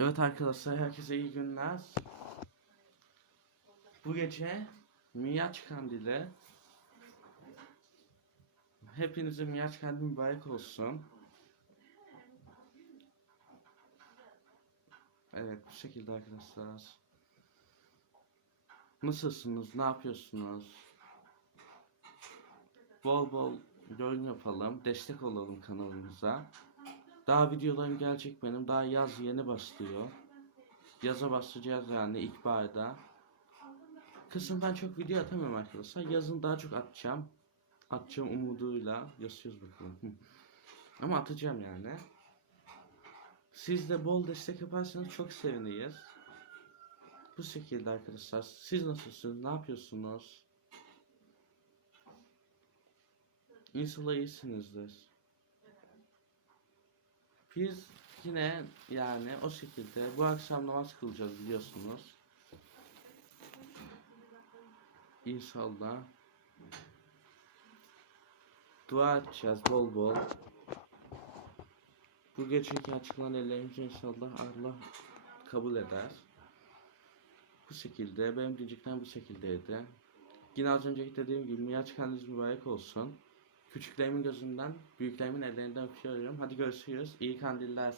Evet arkadaşlar herkese iyi günler. Bu gece Miraç Kandili. Hepinize Miraç Kandili mübarek olsun. Evet bu şekilde arkadaşlar. Nasılsınız? Ne yapıyorsunuz? Bol bol yorum yapalım. Destek olalım kanalımıza. Daha videolarım gelecek benim. Daha yaz yeni başlıyor. Yaza başlayacağız yani ilkbaharda. Kışın ben çok video atamıyorum arkadaşlar. Yazın daha çok atacağım. Atacağım umuduyla. Yazıyoruz bakalım. Ama atacağım yani. Siz de bol destek yaparsanız çok seviniriz. Bu şekilde arkadaşlar. Siz nasılsınız? Ne yapıyorsunuz? İnşallah iyisinizdir. Biz yine yani o şekilde bu akşam namaz kılacağız biliyorsunuz. İnşallah. Dua edeceğiz bol bol. Bu geceki açıklanan ellerimizi inşallah Allah kabul eder. Bu şekilde benim diyeceklerim bu şekildeydi. Yine az önceki dediğim gibi Miraç kendiniz mübarek olsun. Küçüklerimin gözünden, büyüklerimin ellerinden öpüyorum. Hadi görüşürüz. İyi kandiller.